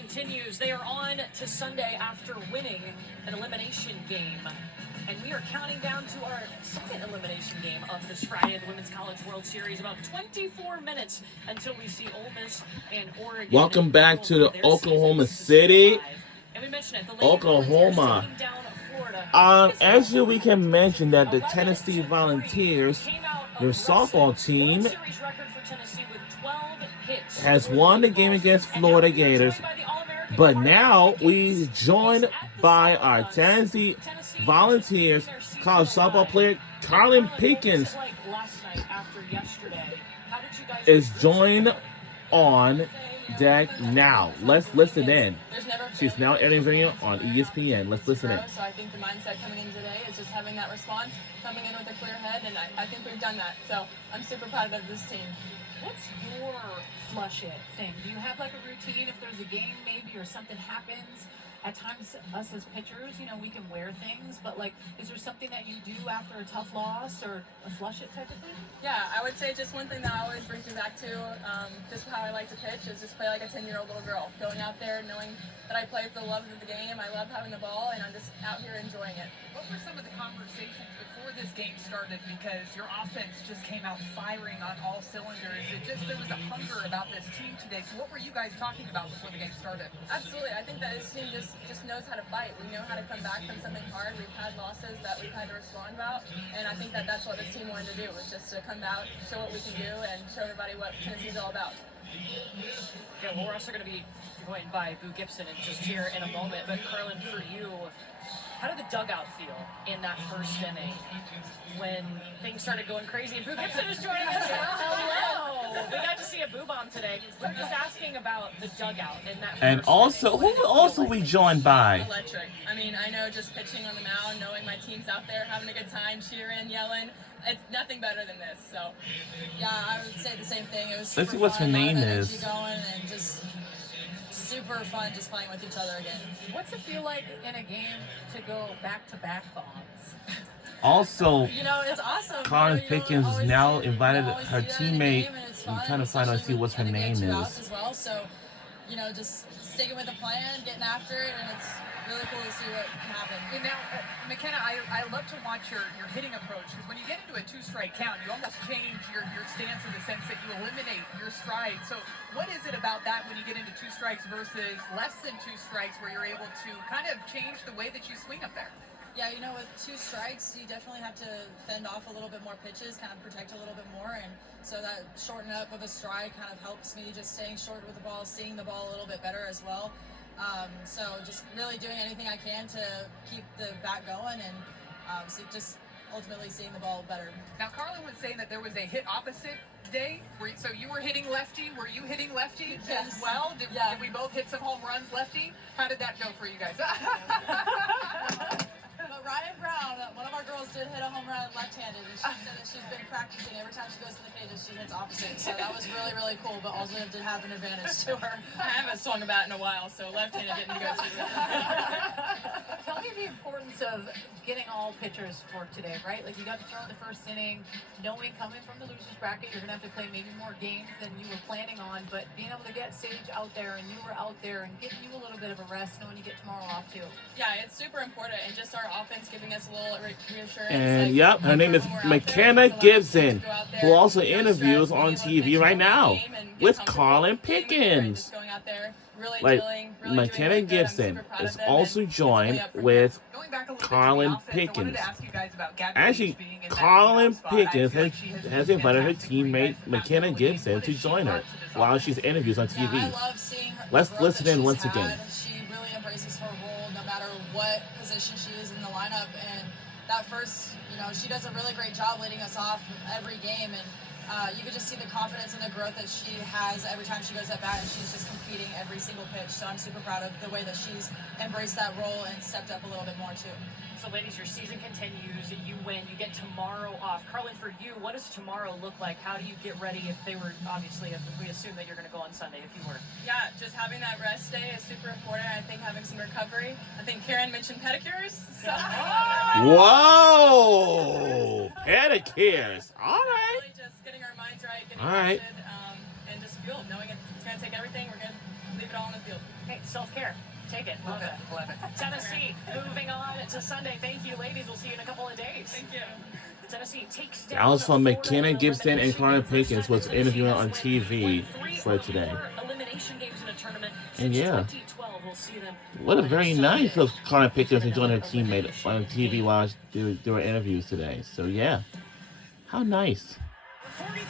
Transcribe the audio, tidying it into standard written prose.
continues. They are on to Sunday after winning an elimination game. And we are counting down to our second elimination game of this Friday at the Women's College World Series. About 24 minutes until we see Ole Miss and Oregon. Welcome back to the Oklahoma City. And we mentioned it, the Oklahoma. As we can mention that the Tennessee Volunteers, their softball team, has won the game against Florida Gators. But now we joined by our Tennessee Volunteers college softball player Karlyn Pickens is joined on deck now. Let's listen in. She's now interviewing on ESPN. Let's listen in. So I think the mindset coming in today is just having that response, coming in with a clear head, and I think we've done that. So I'm super proud of this team. What's your flush it thing? Do you have like a routine if there's a game maybe or something happens? At times, us as pitchers, we can wear things, but like, is there something that you do after a tough loss or a flush it type of thing? Yeah, I would say just one thing that always brings me back to just how I like to pitch is just play like a 10-year-old little girl. Going out there knowing that I play for the love of the game, I love having the ball, and I'm just out here enjoying it. What were some of the conversations before this game started? Because your offense just came out firing on all cylinders. There was a hunger about this team today. So what were you guys talking about before the game started? Absolutely. I think that this team just knows how to fight. We know how to come back from something hard. We've had losses that we've had to respond about, and I think that that's what this team wanted to do, was just to come out, show what we can do, and show everybody what Tennessee's all about. Yeah, well, we're also going to be joined by Boo Gibson just here in a moment, but Karlyn, for you, how did the dugout feel in that first inning when things started going crazy? And Boo Gibson is joining us. Hello! We got to see a Boo Bomb today. We were just asking about the dugout in that and first also, inning. who also we joined by? Electric. I mean, I know just pitching on the mound, knowing my team's out there having a good time, cheering, yelling. It's nothing better than this. So, yeah, I would say the same thing. It was super Let's see what her fun, name a lot of is. energy going, and just super fun just playing with each other again. What's it feel like in a game to go back-to-back bombs? Also, It's awesome. Karlyn Pickens always now see- invited you always her see that in the teammate. game, and it's I'm fun, trying to find out, especially see what her with- I think name we have 2 outs is. as well, so just sticking with the plan, getting after it, and it's really cool to see what can happen. And now, McKenna, I love to watch your hitting approach, because when you get into a 2-strike count, you almost change your stance in the sense that you eliminate your stride. So what is it about that when you get into 2 strikes versus less than 2 strikes where you're able to kind of change the way that you swing up there? Yeah, with 2 strikes, you definitely have to fend off a little bit more pitches, kind of protect a little bit more, and so that shorten up of a stride kind of helps me just staying short with the ball, seeing the ball a little bit better as well. So just really doing anything I can to keep the bat going and just ultimately seeing the ball better. Now, Karlyn was saying that there was a hit opposite day. So you were hitting lefty. Were you hitting lefty as well? Did we both hit some home runs lefty? How did that go for you guys? But Ryan Brown, one of our girls, did hit a home run left-handed, and she said that she's been practicing. Every time she goes to the cages, she hits opposite. So that was really, really cool, but also did have an advantage to her. I haven't swung a bat in a while, so left-handed didn't go too good. Tell me the importance of getting all pitchers for today, right? Like, you got to throw in the first inning, knowing coming from the loser's bracket, you're going to have to play maybe more games than you were planning on, but being able to get Sage out there and you were out there and getting you a little bit of a rest knowing you get tomorrow off too. Yeah, it's super important, and just our offense giving us a little reassurance. And yep, her name is McKenna Gibson, who also interviews on TV right now with Karlyn Pickens. Like, McKenna Gibson is also joined with Karlyn Pickens. Actually, Karlyn Pickens has invited her teammate McKenna Gibson to join her while she's interviews on TV. I love seeing her. Let's growth listen that in she's once had. again. She really embraces her role no matter what position she is in the lineup. And that first, she does a really great job leading us off every game. And you can just see the confidence and the growth that she has every time she goes at bat, and she's just competing every single pitch. So I'm super proud of the way that she's embraced that role and stepped up a little bit more too. So, ladies, your season continues. You win. You get tomorrow off. Karlyn, for you, what does tomorrow look like? How do you get ready if they were, obviously, we assume that you're going to go on Sunday if you were? Yeah, just having that rest day is super important. I think having some recovery. I think Karen mentioned pedicures. So. Whoa! Pedicures. All right. Really just getting our minds right, getting All right. rested, and just fueled, knowing it's going to take everything. We're going to leave it all on the field. Okay, so Self-care. Take it. Love it. Love it. Tennessee, moving on to Sunday. Thank you, ladies. We'll see you in a couple of days. Thank you. Tennessee takes That down was from Florida McKenna in Gibson and elimination Karlyn game. First Pickens time was Tennessee interviewing has on won TV three for or today. more elimination games in a tournament And since yeah. 2012. We'll see them What a on very Sunday. nice of Karlyn Pickens to join her teammate on TV while doing interviews today. So yeah, how nice.